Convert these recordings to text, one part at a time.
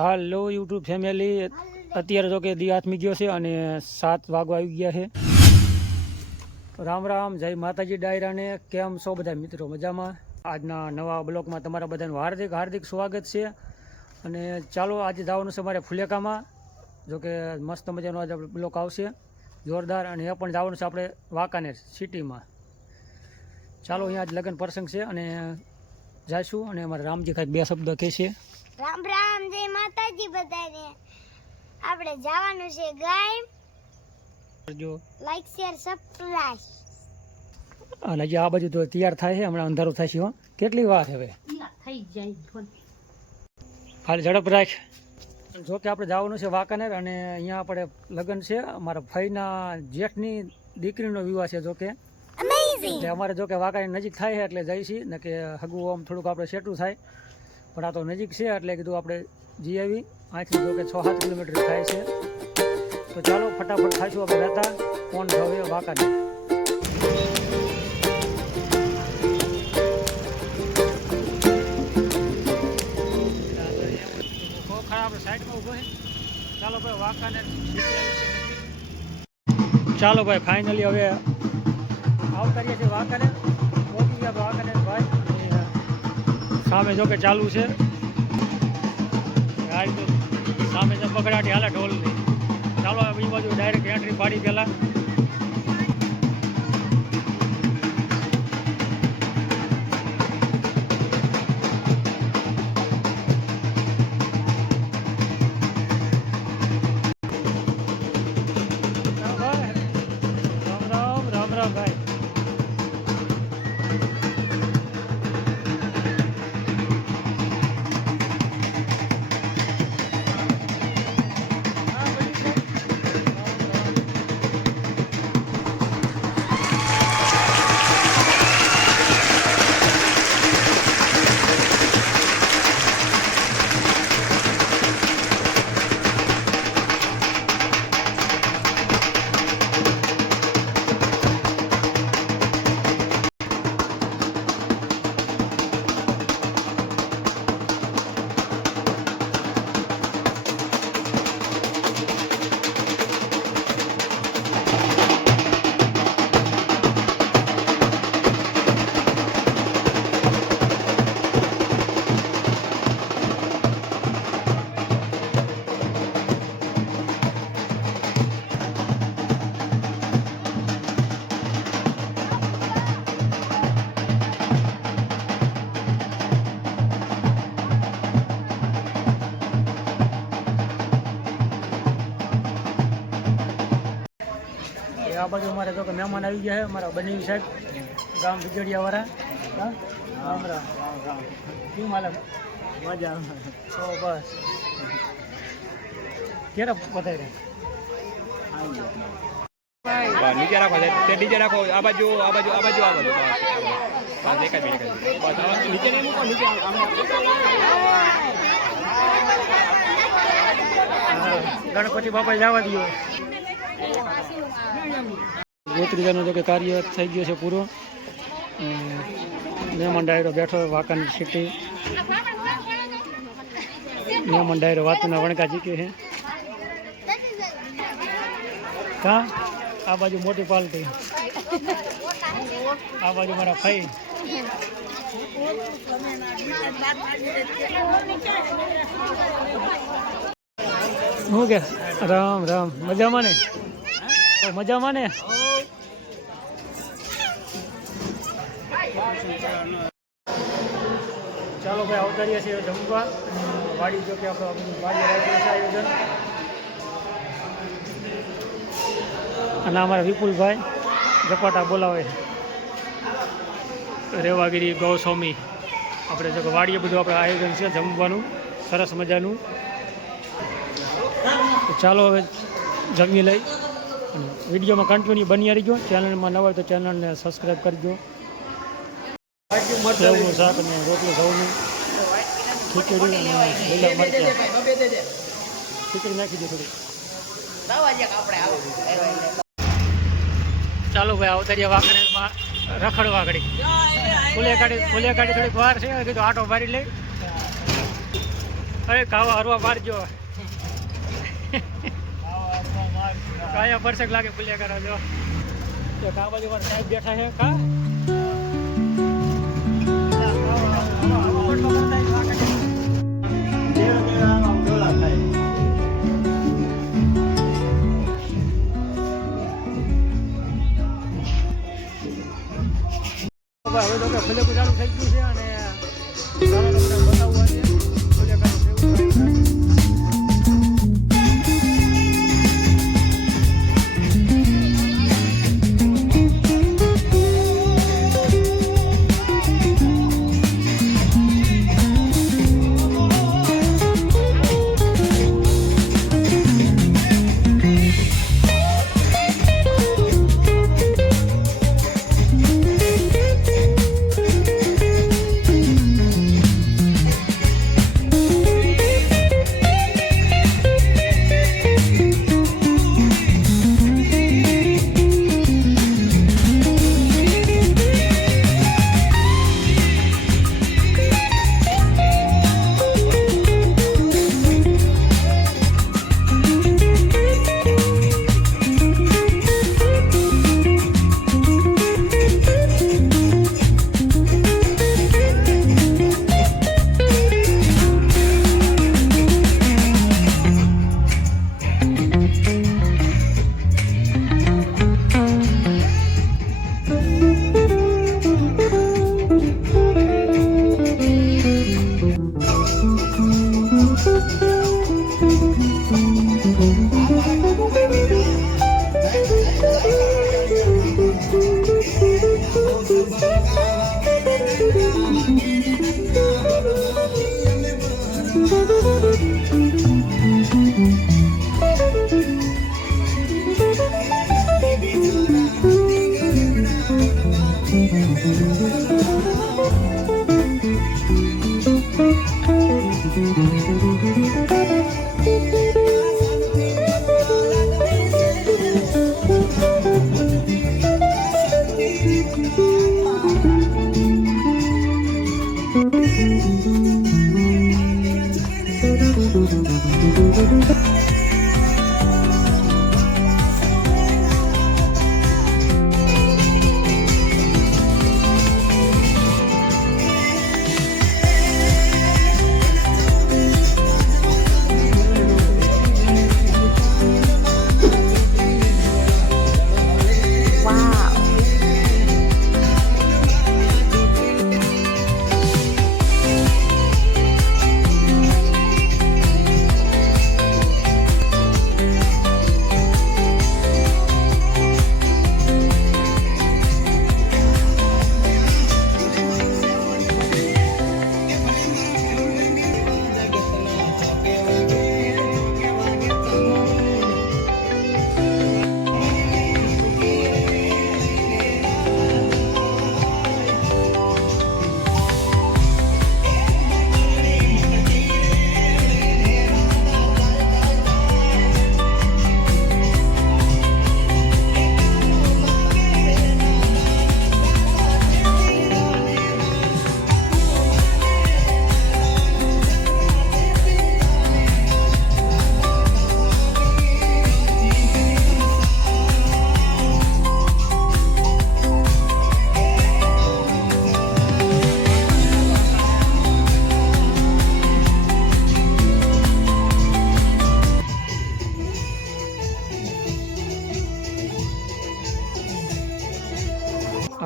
હાલો YouTube family, અત્યારે તો કે દી આથમી ગયો છે અને 7 વાગવા આવી ગયા છે. રામ રામ, જય માતાજી ડાયરાને. કેમ છો બધા મિત્રો? મજામાં? આજના નવા બ્લોગમાં તમારા બધાનું હાર્દિક હાર્દિક સ્વાગત છે. અને ચાલો આજે જવાનું છે મારે ફુલેકામાં. જોકે મસ્ત મજાનો આજે બ્લોક આવશે જોરદાર, અને એ પણ જવાનું છે આપણે વાંકાનેર સિટીમાં. ચાલો, અહીંયા આજ લગ્ન પ્રસંગ છે અને જઈશું. અને અમારા રામજી કાંઈક 2 શબ્દ કહેશે. રામ રામ, જય માતાજી બધાને. આપણે જવાનું છે ગાય. જો લાઈક શેર સબસ્ક્રાઇબ. અને હજી આ બાજુ તો તૈયાર થાય છે, હમણાં અંધારું થાય છે. હો, કેટલી વાર હવે થઈ જાય. હાલ ઝડપ રાખ. જો કે આપણે જવાનું છે વાંકાનેર, અને અહીંયા આપણે લગ્ન છે અમારા ભાઈના જેઠની દીકરીનો વિવાહ છે. જો કે એટલે અમારે જો કે વાંકાનેર નજીક થાય છે એટલે જઈશી ને કે હગું આમ થોડુંક આપણે સેટું થાય, પણ આ તો નજીક છે એટલે કીધું આપણે જઈ આવી. અહીંથી જો કે 6-7 કિલોમીટર થાય છે. તો ચાલો ફટાફટ થાશું આપણે રહેતા કોણ હવે વાંકાનેર. આપણે સાઈડમાં ઊભો છે. ચાલો ભાઈ, વાંકાનેર. ચાલો ભાઈ, ફાઇનલી હવે આવતા રહ્યા છે વાંકાનેર. પહોંચી ગયા વાંકાનેર ભાઈ. સામે જો કે ચાલુ છે ગાડી, તો સામે તો બગડાટી હાલે ઢોલની. ચાલો એ બાજુ ડાયરેક્ટ એન્ટ્રી પાડી પહેલાં. રામ રામ રામ ભાઈ. આ બાજુ અમારે જો કે મહેમાન આવી ગયા છે, અમારા બની સાહેબ ગામ વિજડિયા વાળા. હા, રામ રામ. શું માલમ? મજા. તો બસ ક્યારે પતાવી નીચે રાખો, તે નીચે રાખો. આ બાજુ આ બાજુ આ બાજુ આ બાજુ. બસ એક જ મિનિટ. નીચે નહીં મૂકો, નીચે. ગણપતિ બાપા જવા દો. ગોત્રીજાનો જો કે કાર્ય થઈ ગયો છે પૂરો. મહેમાન ડાયરો બેઠો વાંકાનેર સિટી. મહેમાન ડાયરો વાતના વણકા જીકે છે. હા, આ બાજુ મોટી પાલટી, આ બાજુ મારા ભાઈ. શું કે રામ રામ, મજામાં ને? મજામાં ને? ચાલો ભાઈ, આવતા રહ્યા છીએ જમવા. વાડી જો કે આપણે વાડી રાખેલું છે આયોજન. અને અમારા વિપુલભાઈ ઝપાટા બોલાવે છે. રેવાગીરી ગૌસ્વામી આપણે જો કે વાડીએ બધું આપણે આયોજન છે જમવાનું સરસ મજાનું. તો ચાલો હવે જમી લઈ. વિડીયોમાં કન્ટિન્યુ બની રહીજો. ચેનલમાં નવા હોય તો ચેનલને સબસ્ક્રાઈબ કરજો. સેવનું શાક અને રોટલું ઘઉંનું, ખીચડી અને લીલા મરચાં. ખીચડી નાખી દો થોડી. ચાલો ભાઈ, આવતા રહ્યા વાંકાનેરમાં રખડવા ઘડી. ફૂલે કાઢી થોડીક વાર છે, કીધું આટો મારી લઈ. અરે કાવા હરવા મારજો કાયા પરસેક લાગે ભૂલ્યા કરો જો એક આ બાજુ મારા સાહેબ બેઠા છે કા હવે તો કે ફલેકું ચાલુ થઈ ગયું છે અને ચાલો તમને બતાવવા છે ફલેકાનું કેવું થાય છે.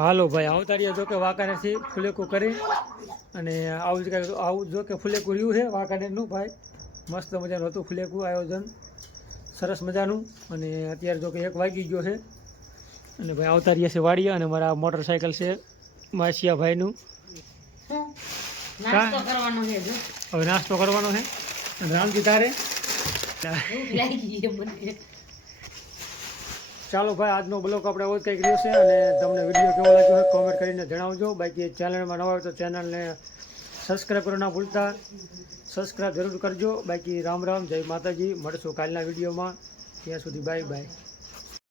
હાલો ભાઈ આવતા રહ્યા જો કે વાંકાનેરથી ફુલેકું કરી અને આવું જ કાંઈક આવું જો કે ફુલેકું રહ્યું છે વાંકાનેરનું ભાઈ મસ્ત મજાનું હતું ફુલેકું આયોજન સરસ મજાનું અને અત્યારે જો કે 1 વાગી ગયો છે અને ભાઈ આવતા રહ્યા છે વાડીએ અને મારા મોટરસાઇકલ છે માસિયા ભાઈનું હવે નાસ્તો કરવાનો છે અને રામજી તારે ચાલો ભાઈ આજનો બ્લોગ આપણે આવો જ કંઈક રહ્યો છે અને તમને વિડીયો કેવો લાગ્યો હોય કોમેન્ટ કરીને જણાવજો. બાકી ચેનલમાં નવા હોય તો ચેનલને સબસ્ક્રાઈબ કરવા ના ભૂલતા, સબસ્ક્રાઈબ જરૂર કરજો. બાકી રામ રામ, જય માતાજી, મળશું કાલના વિડીયોમાં. ત્યાં સુધી બાય બાય.